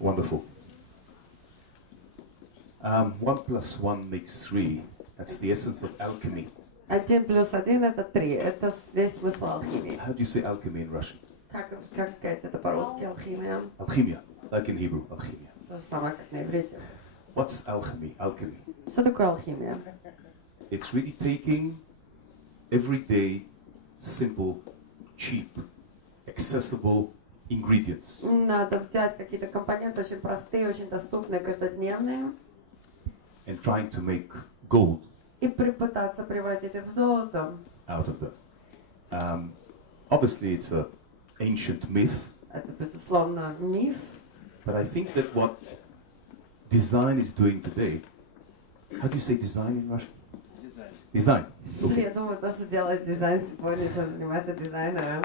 Wonderful. 1 plus 1 makes 3. That's the essence of alchemy. 1 плюс 1 это 3. Это весь смысл алхимии. How do you say alchemy in Russian? Как сказать это по-русски? Алхимия. Alchemia, like in Hebrew, alchemia. То же самое, как на иврите. What's alchemy? Alchemy. Что такое алхимия? It's really taking everyday, simple, cheap, accessible ingredients Надо взять какие-то компоненты очень простые, очень доступные, каждодневные, and trying to make gold и попытаться превратить их в золото. out of that. Obviously, it's an ancient myth, Это, безусловно, миф. but I think that what design is doing today, how do you say design in Russian? Design. Okay. Я думаю, то, что делает дизайн сегодня, чем занимается дизайнером.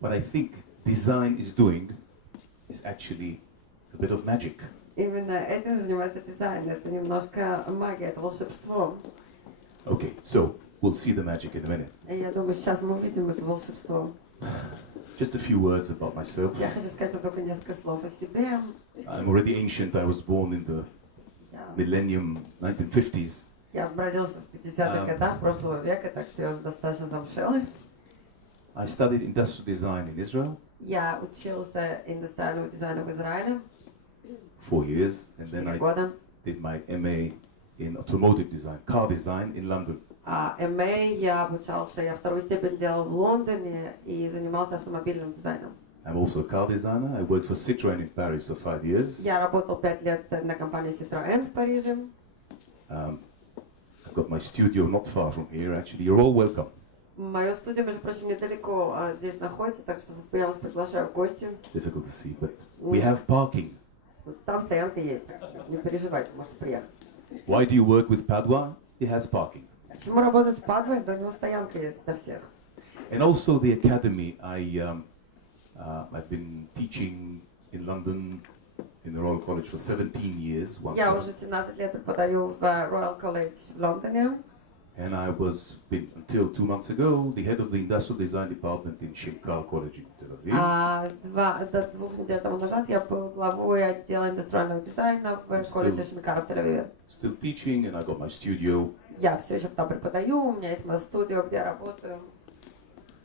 What I think design is doing is actually a bit of magic. Именно этим занимается дизайн. Это немножко магия, это волшебство. Okay, so we'll see the magic in a minute. И я думаю, сейчас мы увидим это волшебство. Just a few words about myself. Я хочу сказать вам только несколько слов о себе. I'm already ancient. I was born in the millennium 1950s. Я родился в 50-х годах прошлого века, так что я уже достаточно замшелый. I studied industrial design in Israel. Я учился индустриальному дизайну в Израиле 4 years, and then 4 I года. did my MA in automotive design, car design in London. А МА я обучался, я вторую степень делал в Лондоне и занимался автомобильным дизайном. I'm also a car designer. I worked for Citroën in Paris for 5 years. Я работал 5 лет на компании Citroën в Париже. I've got my studio not far from here. Actually, you're all welcome. Мою студию, между прочим, недалеко здесь находится, так что я вас приглашаю в гости. Difficult to see, but we have parking. Там стоянка есть, так что не переживайте, можете приехать. Why do you work with Padua? He has parking. Почему работать с Падвой? Да у него стоянка есть для всех. And also the academy. I've been teaching in London in the Royal College for 17 years. Я уже 17 лет преподаю в Royal College в Лондоне. And I was, until 2 months ago, the head of the Industrial Design Department in Shenkar College in Tel-Aviv. До 2 недель тому назад я был главой отдела индустриального дизайна в колледже Шенкара в Тель-Авиве. Still teaching, and I got my studio. Я все еще там преподаю, у меня есть мое студио, где я работаю.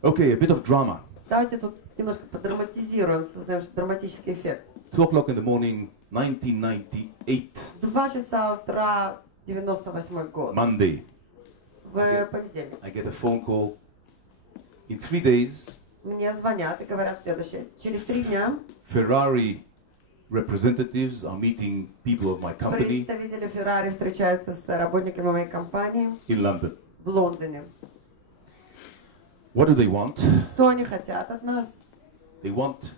Okay, a bit of drama. Давайте тут немножко подраматизируем, создаем драматический эффект. 2 o'clock in the morning, 1998, 2 часа утра, 98 год. Monday. В понедельник. I get a phone call. In 3 days, Мне звонят и говорят следующее. Через 3 дня Ferrari representatives are meeting people of my company представители Ferrari встречаются с работниками моей компании in London. в Лондоне. What do they want? Что они хотят от нас? They want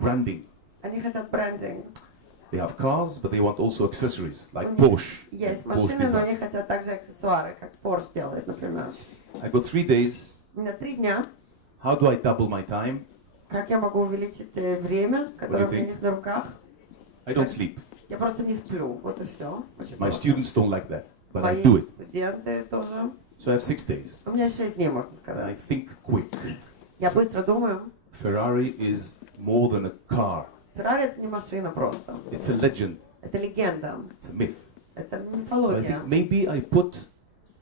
branding. Они хотят брендинг. They have cars, but they want also accessories, like У них Porsche. есть Porsche машины, но design. они хотят также аксессуары, как Porsche делает, например. I got 3 days. У меня 3 дня. How do I double my time? Как я могу увеличить время, которое у What do you меня think? есть на руках? I don't sleep. Я просто не сплю. Вот и все. My students don't like that, but I Мои do it. студенты тоже. So I have 6 days. У меня 6 дней, можно And I сказать. think quick. Я быстро думаю. Ferrari is more than a car. Феррари это не машина просто. It's a legend. Это легенда. It's a myth. Это So I мифология. think maybe I put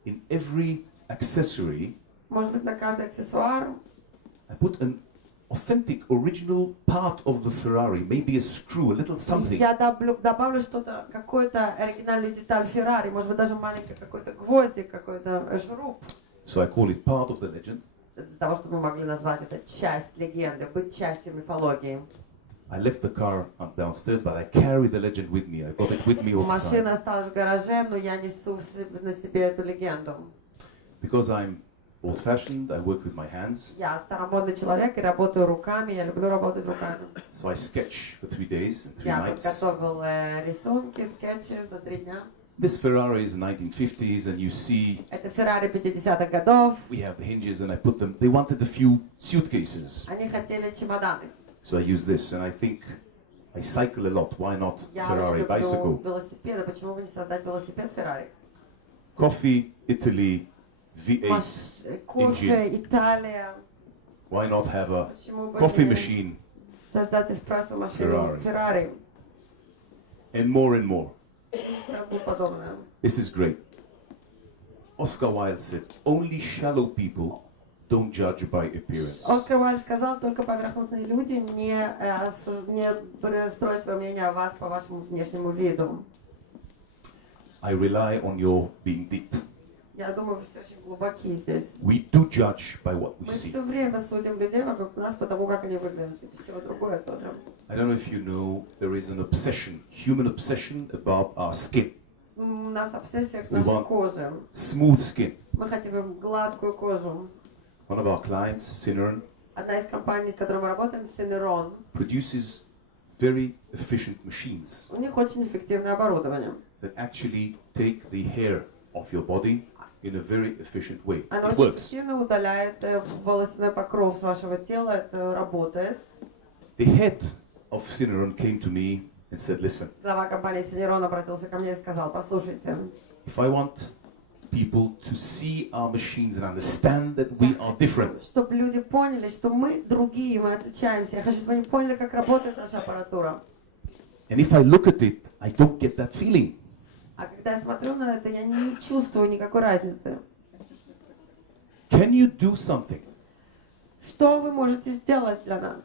in every accessory, Может быть, на каждый аксессуар I put an authentic, original part of the Ferrari, maybe a screw, a little something. я добавлю что-то, какую-то оригинальную деталь Феррари, может быть, даже маленький какой-то гвоздик, какой-то шуруп. So I call it part of the legend. Для того, чтобы мы могли назвать это часть легенды, быть частью мифологии. I left the car downstairs, but I carry the legend with me. I got it with me all the Машина time. осталась в гараже, но я несу на себе эту легенду. Because I'm old-fashioned, I work with my hands. Я старомодный человек и работаю руками, я люблю работать руками. So I sketch for 3 days and 3 Я nights. подготовил рисунки, скетчи на 3 дня. This Ferrari is 1950s, and you see Это Феррари 50-х годов. we have the hinges, and I put them. They wanted a few suitcases, Они хотели чемоданы. so I use this. And I think I cycle a lot. Why not Я Ferrari очень люблю bicycle? велосипеды. Почему бы не создать велосипед Феррари? Coffee, Italy, V8 Кофе, engine. Италия. Why not have a Почему бы coffee не machine? создать эспрессо машину Феррари? and more and more. Тому подобное. This is great. Oscar Wilde said, only shallow people don't judge by appearance. Оскар Уайльд сказал, только поверхностные люди не строят свое мнение о вас по вашему внешнему виду. I rely on your being deep. Я думаю, вы все очень глубоки здесь. We do judge by what we Мы see. все время судим людей вокруг нас по тому, как они выглядят. И всего другое тоже. I don't know if you know, there is an obsession, human obsession about our skin. У нас обсессия к We нашей want- коже. Smooth skin. Мы хотим гладкую кожу. One of our clients, Syneron, Одна из компаний, с которой мы работаем, Семинар produces very efficient machines у них очень эффективное оборудование. that actually take the hair off your body in a very efficient way. Оно It очень works. эффективно удаляет волосяной покров с вашего тела. Это работает. The head of Syneron came to me and said, listen, Глава компании Семинар обратился ко мне и сказал, послушайте, if I want people to see our machines and understand that we are different, чтобы люди поняли, что мы другие, мы отличаемся. Я хочу, чтобы они поняли, как работает наша аппаратура. and if I look at it, I don't get that feeling. А когда я смотрю на это, я не чувствую никакой разницы. Can you do something? Что вы можете сделать для нас?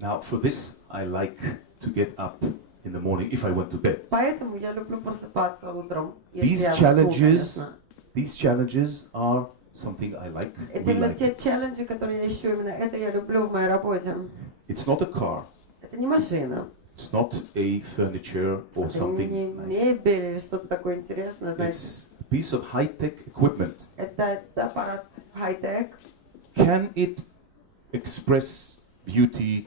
Now, for this, I like to get up in the morning if I went to bed. Поэтому я люблю просыпаться утром. Если These я засну, challenges, конечно. these challenges are something I like. Это We именно like те it. челленджи, которые я ищу, именно это я люблю в моей работе. It's not a car. Это не машина, It's not a furniture or это something не nice. мебель или что-то такое интересное, знаете. It's a piece of high-tech equipment. Это аппарат хай-тек. Can it express beauty,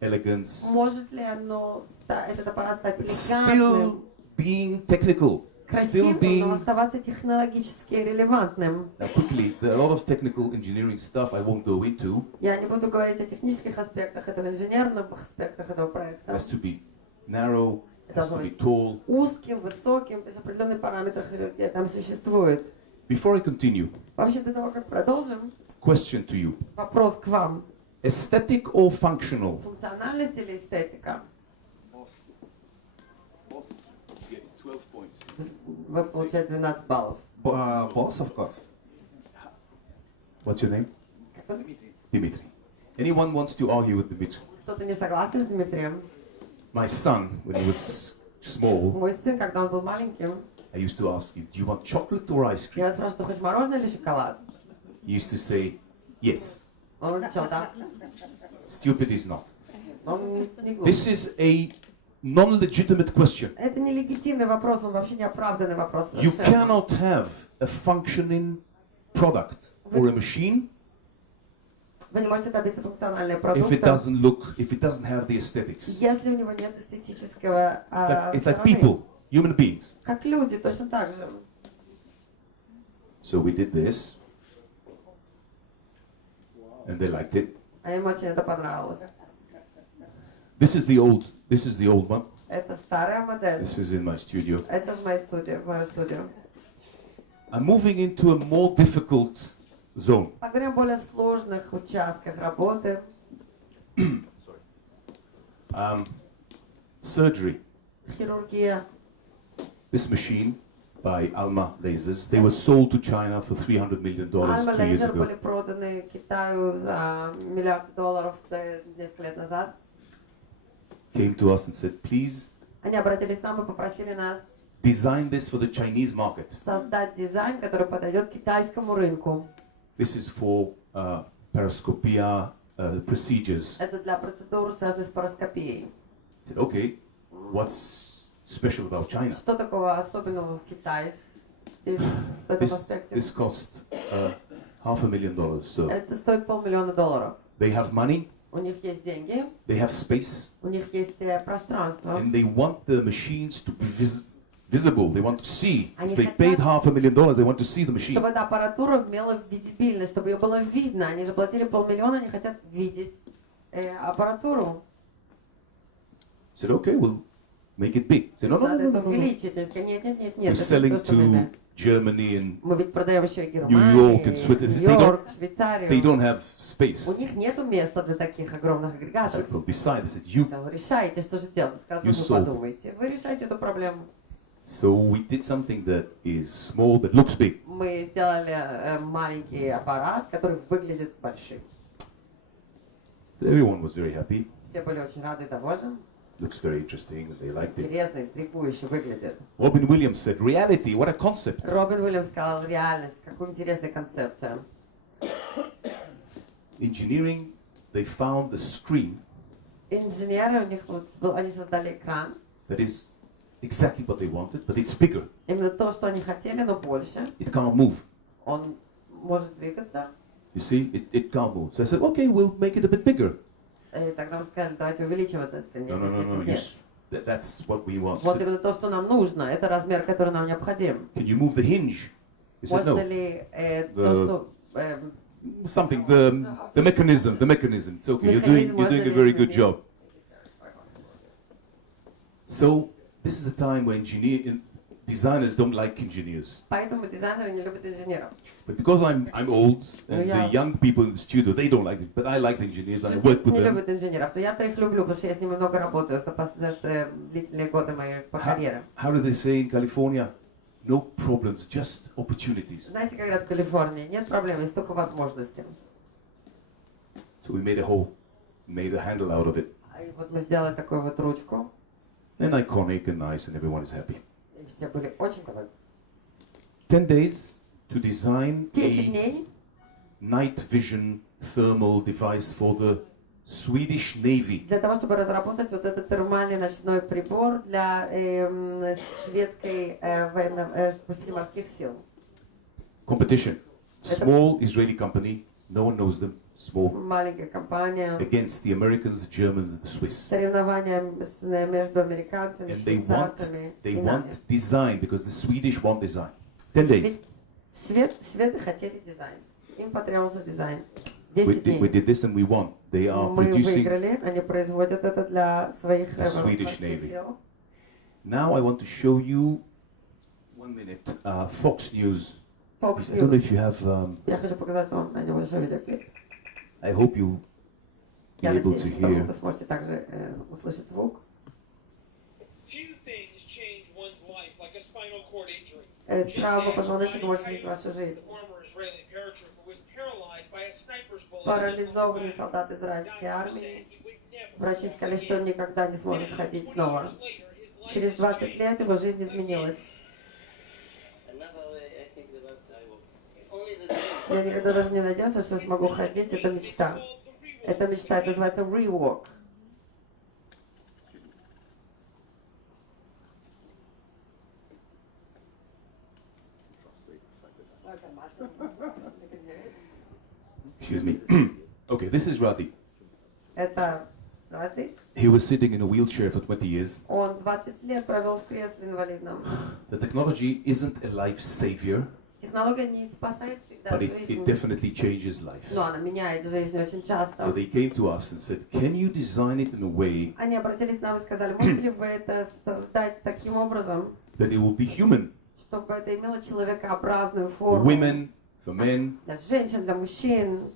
elegance, Может ли этот аппарат стать but элегантным, still being technical, still красивым, но being... оставаться технологически релевантным? Now quickly, there are a lot of technical engineering stuff I won't go into. Я не буду говорить о технических аспектах этого, инженерных аспектах этого It проекта. has to be narrow, it has to be Должен tall. узким, высоким, то есть определенные параметры хирургии там существует. Before I continue, Вообще, до того, как продолжим, question to you. вопрос к вам. Aesthetic or functional? Функциональность или эстетика? Вы получаете 12 баллов. Boss, of course. What's your name? Как вы- Dimitri. Anyone wants to argue with Dimitri? Кто-то не согласен с Дмитрием? My son, when he was small, Мой сын, когда он был маленьким, I used to ask him, do you want chocolate or ice я cream? его спрашивала, ты хочешь мороженое или шоколад? He used to say, yes. Он отвечал, да. Stupid is not. Он не глуп. This is a non-legitimate question. Это не легитимный вопрос, он вообще не оправданный вопрос. You совершенно. cannot have a functioning product or a machine Вы не можете добиться функциональной if it продукта, doesn't look, if it doesn't have the aesthetics. если у него нет эстетического It's like стороны. people, human beings. Как люди, точно так же. So we did this, and they liked it. А им очень это понравилось. This is the old one. Это старая модель. This is in my studio. Это в моей студии, в мою студию. I'm moving into a more difficult zone. Поговорим о более сложных участках работы. Surgery. Хирургия. This machine by Alma Lasers, they were sold to China for $300 million Альма 2 years Лейзер ago. были проданы Китаю за $1 миллиард несколько лет назад. Came to us and said, please Они обратились к нам и попросили нас design this for the Chinese market. создать дизайн, который подойдет китайскому рынку. This is for paroscopia procedures. Это для процедур, связанных с пароскопией. I said, okay, what's special about China? Что такого особенного в Китае в этом аспекте? This cost $500,000. So Это стоит $500 000. they have money, У них есть деньги, they have space, у них есть пространство. and they want the machines to be visible. They want to see. Они If they хотят- paid $500,000, they want to see the machine. Чтобы эта аппаратура имела визибильность, чтобы ее было видно. Они заплатили $500 000, они хотят видеть аппаратуру. I said, okay, we'll make it big. I said, no, no, Надо no, это no, no, no. увеличить. Они сказали, нет, нет, нет, We're это selling не то, что время. Germany and Мы ведь продаем еще и New York and Германию, Switzerland. Нью-Йорк, They Швейцарию. don't have space. У них нету места для таких огромных I агрегатов. said, well, decide. I said, you. Да, вы решаете, что же делать. Сказал, You вы solve it. подумайте. Вы решаете эту проблему. So we did something that is small but looks big. Мы сделали маленький аппарат, который выглядит большим. Everyone was very happy. Все были очень рады и довольны. Looks very interesting. They liked it. Интересно, интригующе выглядит. Robin Williams said, reality, what a concept. Робин Уильямс сказал, реальность, какой интересный концепт. Engineering, they found the screen Инженеры, у них вот был, они создали экран. that is exactly what they wanted, but it's bigger. Именно то, что они хотели, но больше. It can't move. Он может двигаться. You see, it can't move. So I said, okay, we'll make it a bit bigger. И тогда мы сказали, давайте увеличим это. No. Нет. That's what we want. Вот именно то, что нам нужно. Это размер, который нам необходим. Can you move the hinge? He said, Можно no. ли то, что... Something, the mechanism. It's okay. You're doing a very good job. So this is a time when designers don't like engineers. Поэтому дизайнеры не любят инженеров. But because I'm old and Yeah. the young people in the studio, they don't like it. But I like the engineers. I work with Не them. любят инженеров, но я-то их люблю, потому что я с ними много работаю за длительные годы моей карьеры. How do they say in California? No problems, just opportunities. Знаете, как говорят в Калифорнии, нет проблем, есть только возможности. So we made a handle out of it. И вот мы сделали такую вот ручку, And iconic and nice, and everyone is happy. и все были очень довольны. 10 days to design 10 a дней night vision thermal device for the Swedish Navy. для того, чтобы разработать вот этот термальный ночной прибор для шведской морских сил. Competition. Small Israeli company, no one knows them. Small. Маленькая компания. Against the Americans, the Germans, and the Swiss. Соревнования между американцами, And швейцарцами they и нами. want design because the Swedish want design. 10 days. Шведы хотели дизайн. Им потребовался дизайн. We 10 дней. did this and we won. They are Мы producing. выиграли, они производят это для своих The Swedish Navy. сил. Now I want to show you 1 minute. Fox News. Fox I don't know News. if you have. Я хочу показать вам на небольшой видеоклип. I hope you'll be Я able надеюсь, to что hear. вы сможете также услышать звук. Few things change one's life like a spinal cord injury. Травма позвоночника может изменить вашу жизнь. The former Israeli paratrooper was paralyzed by a sniper's bullet. Парализованный солдат израильской армии. Врачи сказали, что он никогда не сможет ходить снова. Через 20 лет его жизнь изменилась. Я никогда даже не надеялся, что смогу ходить. Это мечта. Это мечта. Это называется rewalk. Excuse me. Okay, this is Radi. Это Ради. He was sitting in a wheelchair for 20 years. Он 20 лет провел в кресле инвалидном. The technology isn't a life savior, Технология не спасает всегда but it жизнь, definitely changes life. но она меняет жизнь очень So часто. they came to us and said, can you design it in a way Они обратились к нам и сказали, можете ли вы это создать таким образом, that it will be human? чтобы это имело человекообразную For форму women, for men. для женщин, для мужчин.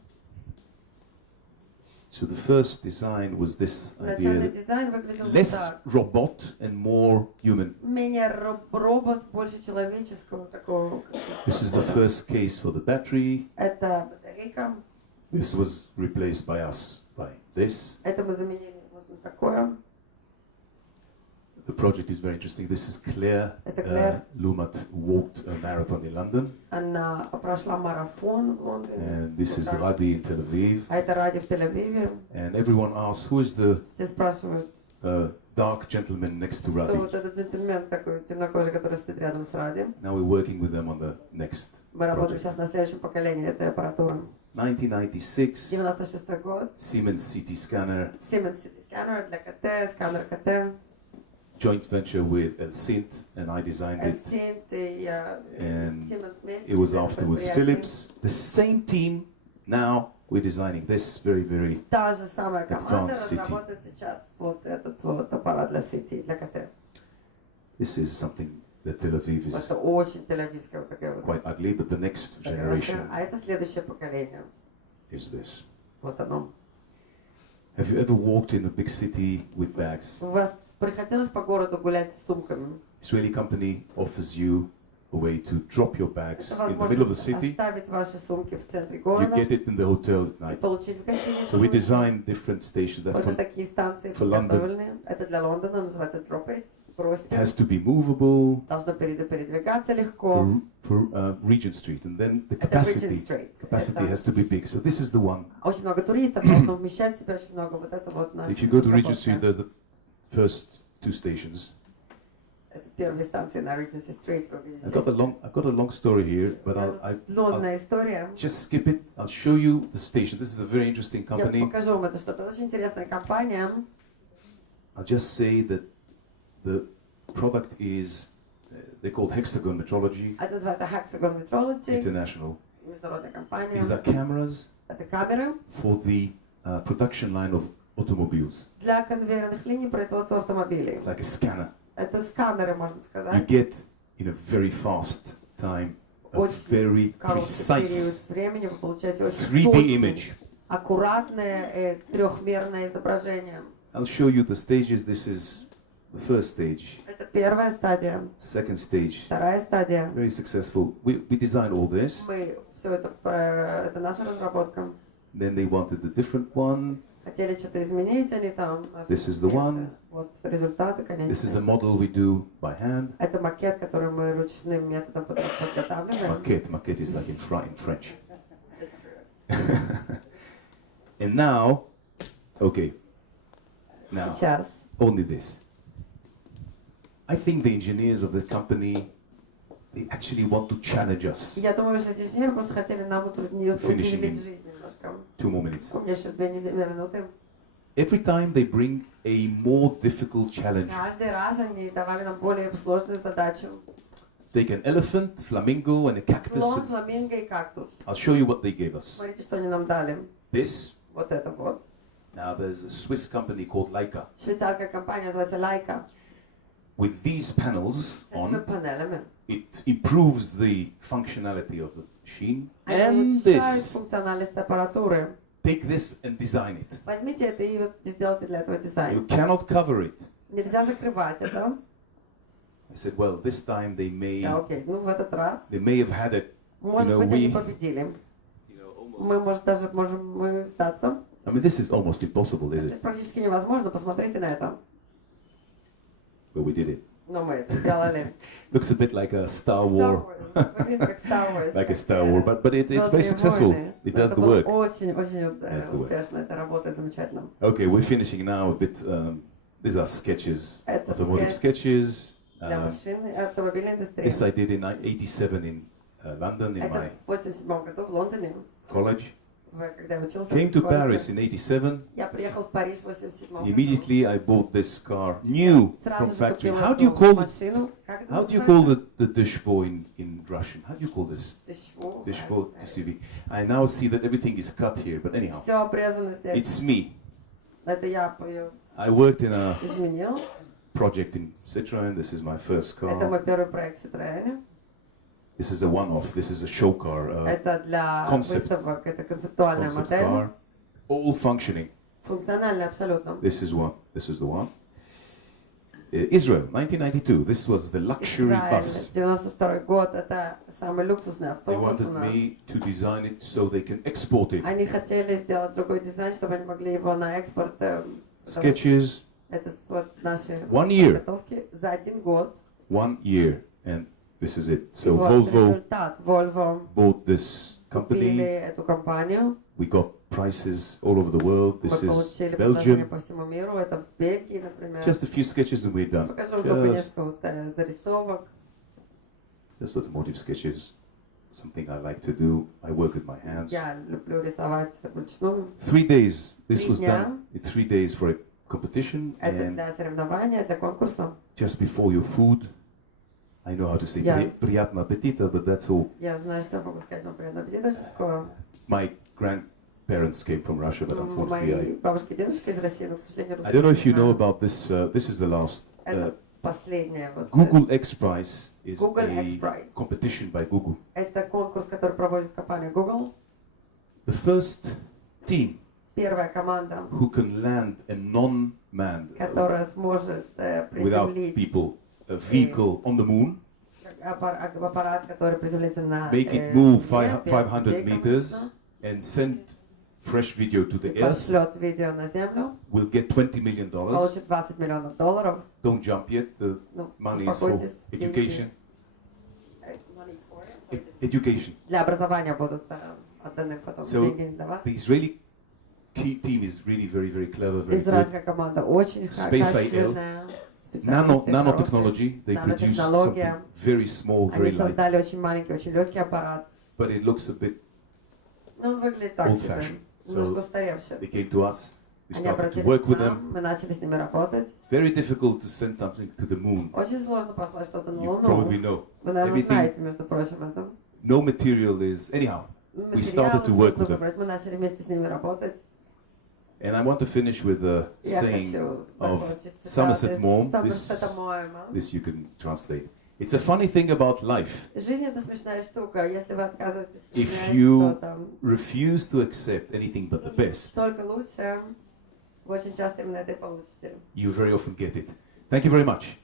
So the first design was this Начальный idea. дизайн выглядел вот Less так. robot and more human. Менее робот, больше человеческого такого. This is the first case for the battery. Это батарейка. This was replaced by us by this. Это мы заменили вот на такое. The project is very interesting. This is Claire Это Claire. Lumat, who walked a marathon in London. Она прошла марафон в Лондоне. And this is Вот так. Radi in Tel Aviv. А это Ради в Тель-Авиве. And everyone asks, who is the Все спрашивают, dark gentleman next to кто Radi? вот этот джентльмен такой темнокожий, который стоит рядом с Ради. Now we're working with them on the next Мы работаем project. сейчас на следующем поколении этой аппаратуры. 1996, 96 год. Siemens CT scanner, Siemens CT сканер для КТ, сканер КТ. joint venture with Elsint, and I designed it. Эльсинт и And Siemens вместе. it was это afterwards предприятие. Philips. The same team, now we're designing this very, very. Та же самая команда Advanced CT. разработает сейчас вот этот вот аппарат для CT, для КТ. This is something that Tel Aviv is Это очень тель-авивская фотография. quite ugly, but the next generation А это следующее поколение. is this. Вот оно. Have you ever walked in a big city with bags? У вас приходилось по городу гулять с сумками? Israeli company offers you a way to drop your bags Это in the middle of the возможность city. оставить ваши сумки в центре You города get it in the hotel at и night. получить в гостинице. So we design different stations. That's Вот for, такие станции for London. подготовлены. Это для Лондона, называется drop it. it Бросьте. has to be movable Должно передвигаться легко. for Regent Street, and then the Это Regent capacity Street. has to be big. So this is the one. Очень много туристов, должно вмещать в себя очень много. Вот это вот наш. So if you go to Regent Street, the first two stations. Это первые станции на Regency Street. Вы I've got a long story here, but Длинная история. just skip it. I'll show you the station. This is a very interesting Я company. покажу вам это что-то. Очень интересная компания. I'll just say that the product is they're called Hexagon Metrology Это называется Hexagon Metrology. International. Международная компания. These are cameras Это камеры for the production line of automobiles, для конвейерных линий производства автомобилей. like a scanner. Это сканеры, можно You сказать. get in a very fast time a Очень very короткий период precise времени вы получаете очень 3D точное, image. аккуратное трехмерное изображение. I'll show you the stages. This is the first stage, Это первая стадия. second stage. Вторая стадия. Very successful. We designed all this. Мы все это наша разработка. Then they wanted a different one. Хотели что-то изменить, они там. This is the one. Вот результаты, This is a конечно. model we do by hand. Это макет, который мы ручным методом подготавливаем. Maquette is like in French. And now, okay. Now, Сейчас. only this. I think the engineers of the company, they actually want to challenge us. Я думаю, что эти инженеры просто хотели нам утруднить жизнь немножко. 2 more minutes. У меня еще 2 минуты. Every time they bring a more difficult challenge, Каждый раз они давали нам более сложную задачу. take an elephant, flamingo, and a cactus. Слон, фламинго и кактус. I'll show you what they gave us. Смотрите, что они нам дали. This. Вот это вот. Now there's a Swiss company called Leica. Швейцарская компания называется Leica. With these panels Этими on, панелями. it improves the functionality of the machine. Они And улучшают this. функциональность аппаратуры. Take this and design it. Возьмите это и вот сделайте для этого You дизайн. cannot cover it. Нельзя закрывать это. I said, well, this time they may Окей, ну в этот раз. have had a, Может know, быть, они we- победили. almost. Мы, может, даже можем сдаться. I mean, this is almost impossible, is Это it? практически невозможно. Посмотрите на это. But we did it. Но мы это сделали. Looks a bit like a Star Star War, Wars. Выглядит как Star Wars. like a Star War, but it's very Звездные successful. войны. It Но does это the было work. очень Does the work. успешно. Это работает замечательно. Okay, we're finishing now a bit. These are sketches, Это automotive скетч sketches. Для машины, автомобильной индустрии. This I did in 87 in London in Это my в 87 году в Лондоне, college. когда я учился Came to в колледже. Paris in 87. Я приехал в Париж в 87 году. Immediately I bought this car, new Сразу from же factory. купил How do you эту call it? машину. Как это How do you call называется? the deshvo in Russian? How do you call this? Дешево. Deshvo CV. I now see that everything is cut here, but anyhow, Все обрезано здесь. it's me. Это я ее I worked in a изменил. project in Citroën. This is my first Это car. мой первый проект в Citroёn. This is a one-off. This is a show car. Это для concept. выставок. Это концептуальная Concept модель. car. All functioning. Функциональная абсолютно. This is one. This is the one. Israel, 1992. This was the luxury Израиль, bus. 92 год. Это самый люксусный They автобус у wanted нас. me to design it so they can export it. Они хотели сделать другой дизайн, чтобы они могли его на экспорт. Sketches, Это вот наши 1 year. подготовки за 1 год. 1 year, and this is it. И So вот Volvo результат. Volvo bought this купили company. эту компанию. We got prices all over the world. This Мы is получили предложение Belgium. по всему миру. Это в Бельгии, например. Just a few sketches that we've done. Покажу вам только Just, несколько вот, зарисовок. just automotive sketches. Something I like to do. I work with my hands. Я люблю рисовать вручную. 3 days. This 3 was дня. done in 3 days for a competition, Это and для соревнования, для конкурса. just before your food. I know how to say Yeah. приятного аппетита, but that's all. Я знаю, что я могу сказать вам приятного аппетита очень скоро. My grandparents came from Russia, but unfortunately Мои бабушка и дедушка из России, но, к сожалению, I don't know if you know русские не знаю. about this. This is the last Это последнее. Вот, Google X Prize is Google a X Prize. competition by Google. Это конкурс, который проводит компания Google. The first team Первая команда, who can land a non-manned, которая сможет without приземлить people, a vehicle on the moon, аппарат, который приземлится на make it move Земле, без 500 людей, meters, конечно, and send fresh video to the и earth, пошлет видео на Землю, will get $20 million. получит $20 миллионов. Don't jump yet, the Ну, money is for успокойтесь, education. деньги Education. для образования будут отданы потом, So деньги не давать. the Israeli team is really very, very clever, very good. Израильская команда очень Space качественная. Специалисты Nanotechnology, they produce something Нанотехнология. very small, very Они light, создали очень маленький, очень легкий аппарат. but it looks a bit. Ну, он выглядит так себе, Old-fashioned. немножко So устаревший. they came to us, we Они started to обратились work к with нам, them. мы начали с ними работать. Very difficult to send something to the moon. Очень сложно послать что-то на You Луну. probably know. Вы, наверное, Everything, знаете, между прочим, это. no material is, anyhow, we started to work with them. Мы начали вместе с ними работать. And I want to finish with a Я saying хочу of закончить Somerset Maugham. Сомерсета Моэма. This you can translate. It's a funny thing about life. Жизнь — это смешная штука. Если вы отказываетесь If принять you что-то, refuse to accept anything but the best, только лучше, вы очень часто именно это и получите. you very often get it. Thank you very much.